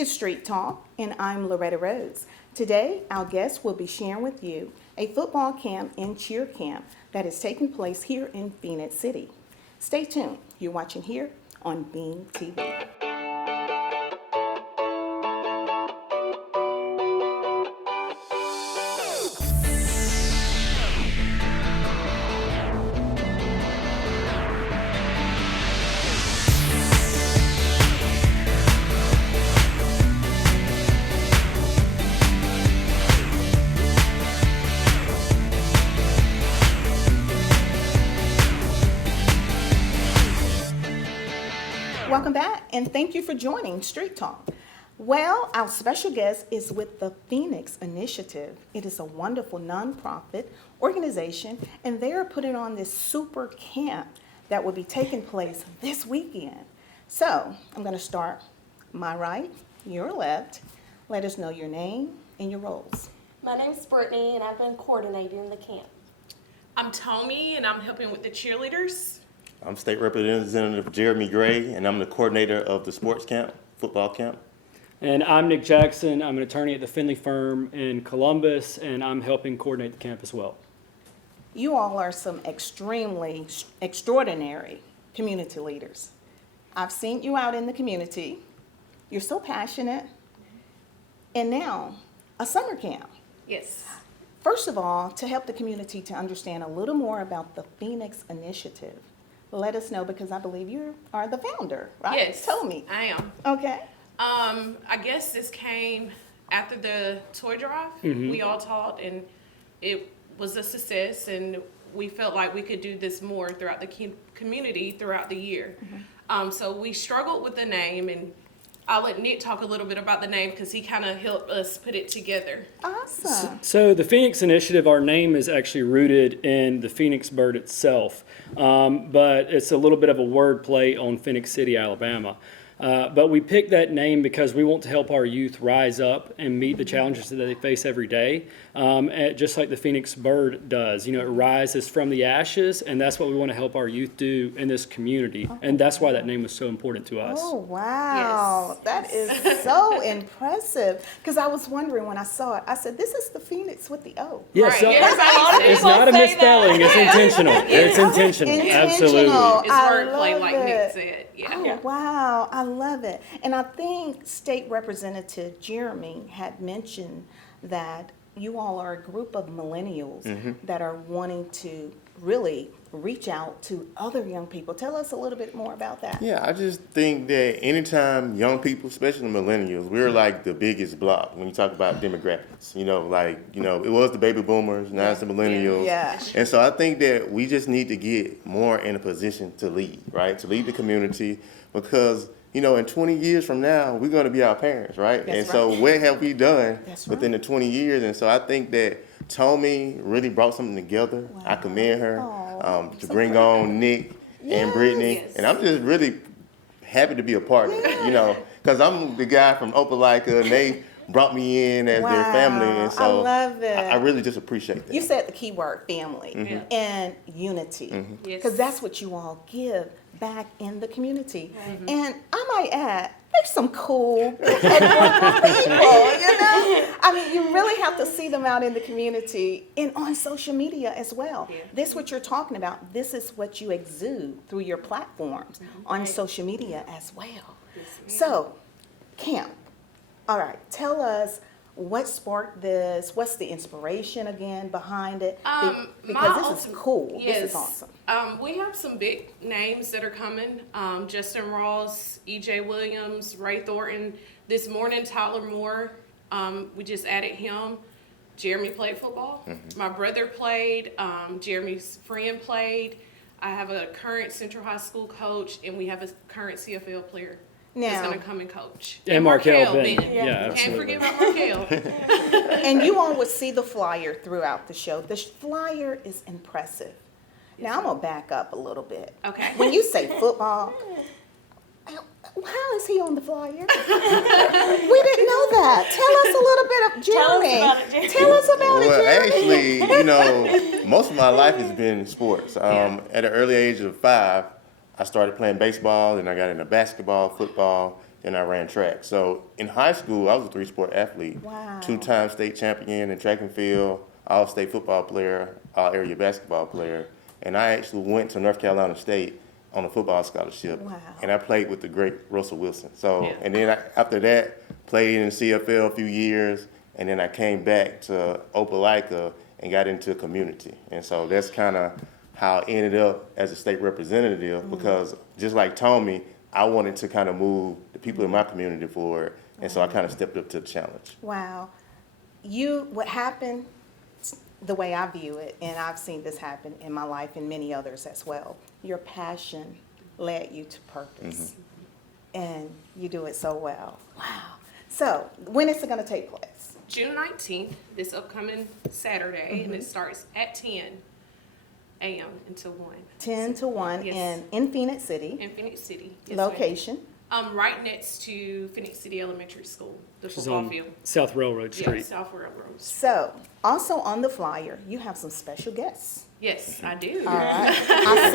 It's Street Talk, and I'm Loretta Rose. Today, our guest will be sharing with you a football camp and cheer camp that is taking place here in Phoenix City. Stay tuned. You're watching here on Beam TV. Welcome back, and thank you for joining Street Talk. Well, our special guest is with the Phoenix Initiative. It is a wonderful nonprofit organization, and they are putting on this super camp that will be taking place this weekend. So, I'm going to start my right, your left. Let us know your name and your roles. My name's Brittany, and I've been coordinating the camp. I'm Tony, and I'm helping with the cheerleaders. I'm State Representative Jeremy Gray, and I'm the coordinator of the sports camp, football camp. And I'm Nick Jackson. I'm an attorney at the Finley firm in Columbus, and I'm helping coordinate the camp as well. You all are some extremely extraordinary community leaders. I've seen you out in the community. You're so passionate. And now, a summer camp. Yes. First of all, to help the community to understand a little more about the Phoenix Initiative, let us know, because I believe you are the founder, right? Yes. Tell me. I am. Okay. I guess this came after the toy drive. We all taught, and it was a success, and we felt like we could do this more throughout the community throughout the year. So we struggled with the name, and I'll let Nick talk a little bit about the name because he kind of helped us put it together. Awesome. So the Phoenix Initiative, our name is actually rooted in the Phoenix bird itself, but it's a little bit of a word play on Phoenix City, Alabama. But we picked that name because we want to help our youth rise up and meet the challenges that they face every day, just like the Phoenix bird does. You know, it rises from the ashes, and that's what we want to help our youth do in this community. And that's why that name was so important to us. Oh, wow. Yes. That is so impressive. Because I was wondering when I saw it, I said, this is the Phoenix with the O. Yeah, Right. so Everybody it's says not a say misspelling. that. It's intentional. It's intentional. Absolutely. It's I wordplay, love like it. Nick said. Yeah. Oh, wow. I love it. And I think State Representative Jeremy had mentioned that you all are a group of millennials that are wanting to really reach out to other young people. Tell us a little bit more about that. Yeah, I just think that anytime young people, especially millennials, we're like the biggest block when you talk about demographics. It was the baby boomers, now it's the millennials. Yeah. And so I think that we just need to get more in a position to lead, right? To lead the community, because in 20 years from now, we're going to be our parents, right? That's and so right. what have we done That's within right. the 20 years? And so I think that Tommy really brought something together. Wow. I commend her Aw, to so bring proud. on Nick and Yes. Brittany. Yes. And I'm just really happy to be a part of it, because I'm the guy from Opelika, and they brought me in as their family. And so I love it. I really just appreciate that. You said the key word, family, Yeah. and unity, Yes. because that's what you all give back in the community. And I might add, there's some cool and wonderful people, I mean, you really have to see them out in the community and on social media as well. Yeah. This is what you're talking about. This is what you exude through your platforms on social media as well. So, camp. All right, tell us what sparked this. What's the inspiration again behind it? Because this is cool. Yes. This is awesome. We have some big names that are coming. Justin Ross, E.J. Williams, Ray Thornton. This morning, Tyler Moore. We just added him. Jeremy played football. My brother played. Jeremy's friend played. I have a current Central High School coach, and we have a current CFL player that's Now, going to come and coach. And Markel Ben. Ben. Yeah, Can't absolutely. forget about Markel. and you all would see the flyer throughout the show. The flyer is impressive. Now, I'm going to back up a little bit. Okay. When you say football, how is he on the flyer? We didn't know that. Tell us a little bit of Jeremy. Tell us about it, Jeremy. Well, actually, most of my life has been sports. At an early age of 5, I started playing baseball, and I got into basketball, football, then I ran track. So in high school, I was a three-sport athlete. Wow. 2-time state champion in track and field, all-state football player, all-area basketball player. And I actually went to North Carolina State on a football scholarship. Wow. And I played with the great Russell Wilson. So, Yeah. and then after that, played in the CFL a few years, and then I came back to Opelika and got into community. And so that's kind of how I ended up as a state representative, because just like Tommy, I wanted to kind of move the people in my community forward. And so I kind of stepped up to the challenge. Wow. What happened, the way I view it, and I've seen this happen in my life and many others as well, your passion led you to purpose. And you do it so well. Wow. So, when is it going to take place? June 19th, this upcoming Saturday, and it starts at 10 a.m. until 1. 10 to 1 Yes. in Phoenix City. In Phoenix City. Yes, ma'am. Location. Right next to Phoenix City Elementary School, the Which is football on field. South Railroad Yeah, Street. South Railroad. So, also on the flyer, you have some special guests. Yes, I do. All right. I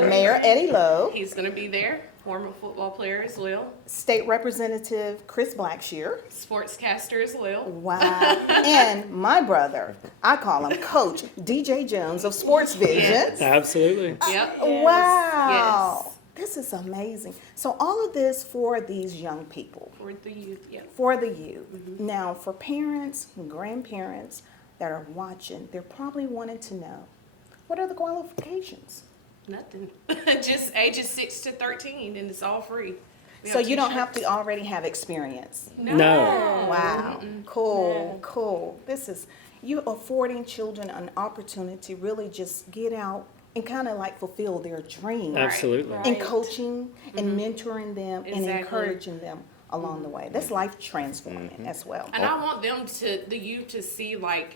see Mayor Eddie Lowe, He's going to be there, former football player as well, State Representative Chris Blackshear. sportscaster as well. Wow. And my brother, I call him Coach DJ Jones of Sports Vision. Yes. Absolutely. Yep. Wow. Yes. This is amazing. So all of this for these young people, For the youth, yeah. for the youth. Now, for parents and grandparents that are watching, they're probably wanting to know, what are the qualifications? Nothing. Just ages 6 to 13, and it's all free. We So have you don't have t-shirts. to already have experience. No. Wow. Cool, cool. You affording children an opportunity to really just get out and kind of like fulfill their dreams. Absolutely. Right. And coaching and mentoring them and Exactly. encouraging them along the way. That's life transforming as well. And I want them the youth to see like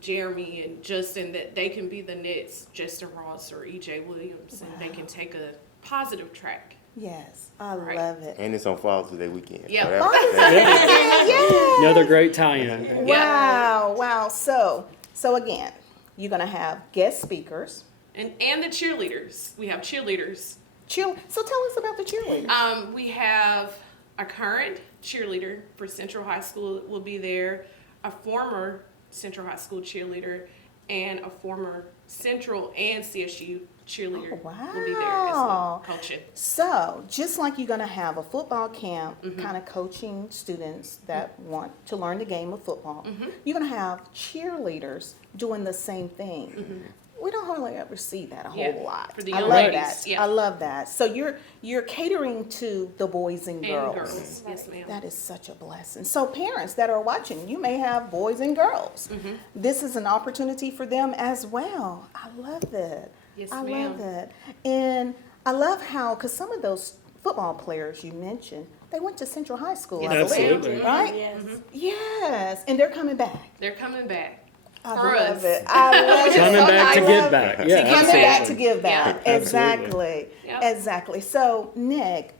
Jeremy and Justin, that they can be the next Justin Ross or EJ Williams, and they can take a positive track. Yes, I Right. love it. And it's on Father's Day weekend. Yeah. So that- Another great tie-in. Wow. So again, you're gonna have guest speakers. And the cheerleaders. We have cheerleaders. So tell us about the cheerleaders. We have a current cheerleader for Central High School will be there, a former Central High School cheerleader, and a former Central and CSU cheerleader Oh, will be there as well, wow. coaching. So, just like you're going to have a football camp, Mm-hmm. kind of coaching students that want to learn the game of football, Mm-hmm. you're going to have cheerleaders doing the same thing. We don't hardly ever see that a whole Mm-hmm. Yeah, lot. for the I young love ladies, that. yeah. I love that. So you're catering to the boys and And girls. girls, yes ma'am. That is such a blessing. So parents that are watching, you may have boys and girls. Mm-hmm. This is an opportunity for them as well. I love it. Yes, I ma'am. love it. And I love how, because some of those football players you mentioned, they went to Central High School, I believe, Absolutely. right? Yes. Yes, and they're coming back. They're coming back. I For love us. it. I love it. Coming back to I give love back. it. Yeah, Coming back to absolutely. give back. Yeah. Exactly. Yep. Exactly. So, Nick,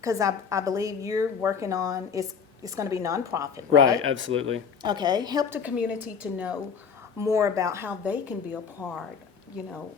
because I believe you're working on, it's going to be nonprofit, Right, right? absolutely. Okay. Help the community to know more about how they can be a part,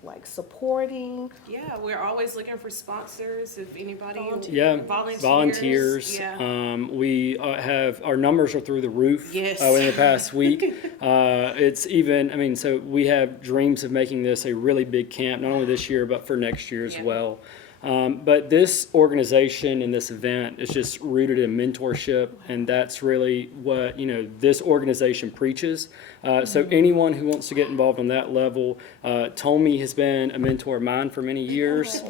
like supporting. Yeah, we're always looking for sponsors. If anybody Yeah, volunteers. volunteers. Yeah. We have, our numbers are through the roof. Yes. In the past week. It's even, so we have dreams of making this a really big camp, not only this year, but for next year as Yeah. well. But this organization and this event is just rooted in mentorship, and that's really what, this organization preaches. So anyone who wants to get involved on that level, Tommy has been a mentor of mine for many years.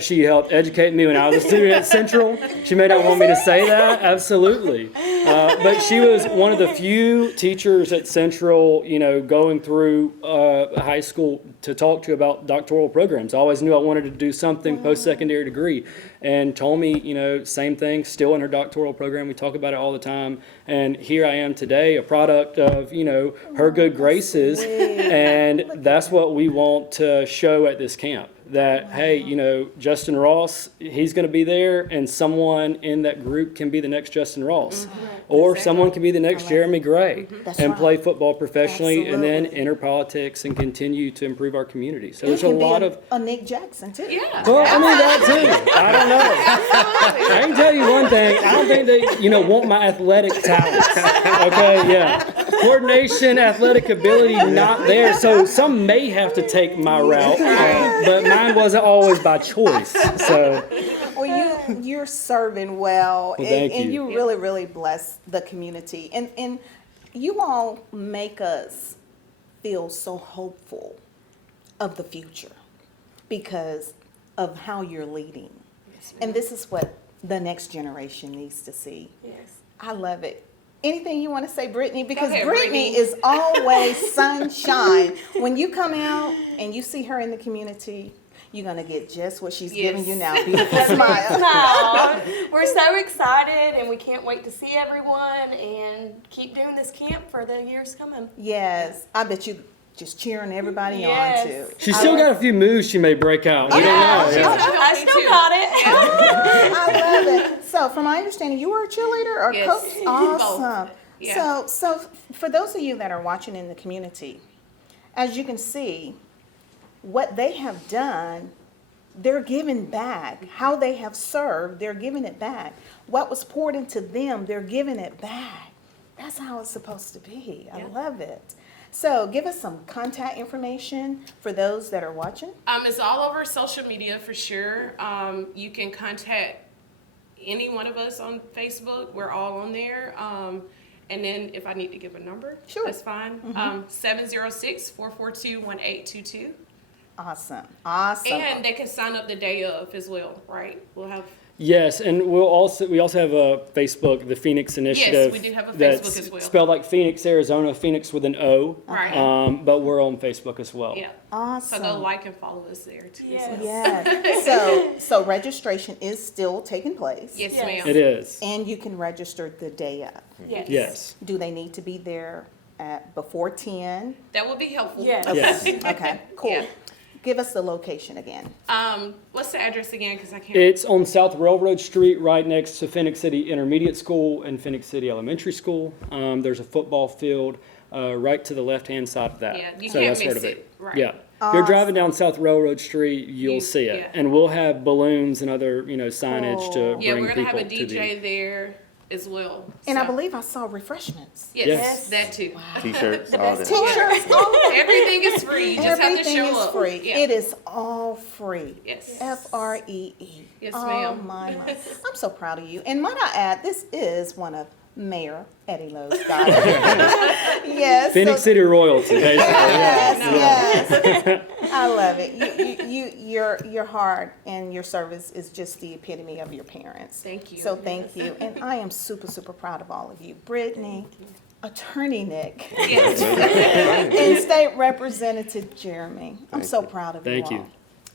She helped educate me when I was a student at Central. She may not want me to say that, absolutely. But she was one of the few teachers at Central, going through high school to talk to about doctoral programs. I always knew I wanted to do something post-secondary degree. And told me, same thing, still in her doctoral program. We talk about it all the time. And here I am today, a product of, her good graces. And that's what we want to show at this camp. that, hey, you know, Justin Ross, he's going to be there, and someone in that group can be the next Justin Ross. Or someone can be the next Jeremy Gray That's and right. play football professionally and then Absolutely. enter politics and continue to improve our community. So He there's a can be lot of. a Nick Jackson too. Yeah. Well, I mean that too. I don't know. I can tell you one thing. I don't think they, want my athletic talents. Okay, yeah. Coordination, athletic ability, not there. So some may have to take my route, but mine wasn't always by choice. So Well, you're serving well, thank and you. you really, really bless the community, and you all make us feel so hopeful of the future because of how you're leading, and this is what the next generation needs to see. Yes. I love it. Anything you want to say, Brittany? Because ahead, Brittany Brittany. is always sunshine. When you come out and you see her in the community, you're going to get just what she's giving you now. Beautiful smile. Smile. We're so excited, and we can't wait to see everyone and keep doing this camp for the years coming. Yes. I bet you just cheering everybody Yes. on, too. she's still got a few moves she may break out. We don't know. she's Yeah. gonna help I me still too. got it. I love it. So, from my understanding, you were a cheerleader or Yes. coach? Awesome. Yeah. So for those of you that are watching in the community, as you can see, what they have done, they're giving back. How they have served, they're giving it back. What was poured into them, they're giving it back. That's how it's supposed to be. I love it. So, give us some contact information for those that are watching. It's all over social media for sure. You can contact any one of us on Facebook. We're all on there. And then if I need to give a number, Sure. that's fine. 706-442-1822. Awesome. And they can sign up the day of as well, right? We'll have, Yes, and we also have a Facebook, the Phoenix Initiative. we do have a Facebook that's as well. spelled like Phoenix, Arizona, Phoenix with an O. right? But we're on Facebook as well. Yeah. Awesome. So go like and follow us there too. Yes. Yes. So registration is still taking place. Yes, Yes. ma'am. It is. And you can register the day of. Yes. Yes. Do they need to be there at before 10? That would be helpful. Yes. Yes. Okay, cool. Yeah. Give us the location again. What's the address again? Because I can't. It's on South Railroad Street, right next to Phoenix City Intermediate School and Phoenix City Elementary School. There's a football field right to the left-hand side of that. Yeah, you So can't that's sort miss of it. Right. Yeah. If you're driving down South Railroad Street, you'll You- see it. yeah. And we'll have balloons and other, signage to Yeah, bring we're gonna people have a to the. DJ there as well. And I So- believe I saw refreshments. Yes, Yes. that too. T-shirts, all that. T-shirts, Everything is free. You just have to everything show is up. free. Yeah. It is all free. Yes. Free. Yes, Oh, ma'am. my. I'm so proud of you. And might I add, this is one of Mayor Eddie Lowe's daughters. Yes. Phoenix so- City royalty, basically. Yes, yes. I love it. Your heart and your service is just the epitome of your parents. Thank you. So thank you. And I am super, super proud of all of you. Brittany, Attorney Nick, Yes. and State Representative Jeremy. I'm so proud of Thank you you. all.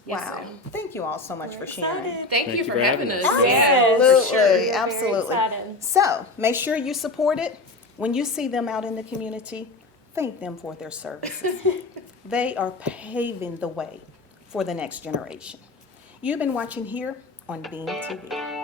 Yes, Wow. ma'am. Thank you all so much for sharing. Excited. Thank you for having us. us. Yeah, for Absolutely, sure. We're very absolutely. excited. So make sure you support it. When you see them out in the community, thank them for their services. They are paving the way for the next generation. You've been watching here on Beam TV.